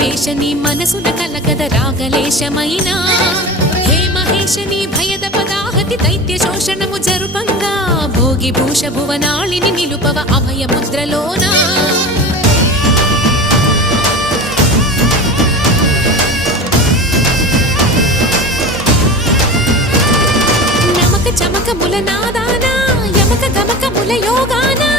వేష నీ మనసుల కలగద రాగలేశమైనా హే మహేశ నీ భయద పదాహతి దైత్య శోషణము జరుపంగా భోగి భూష భువనాళిని నిలుపవ అభయ ముద్రలోనా నమక చమక ముల నాదానా యమక గమక ముల యోగానా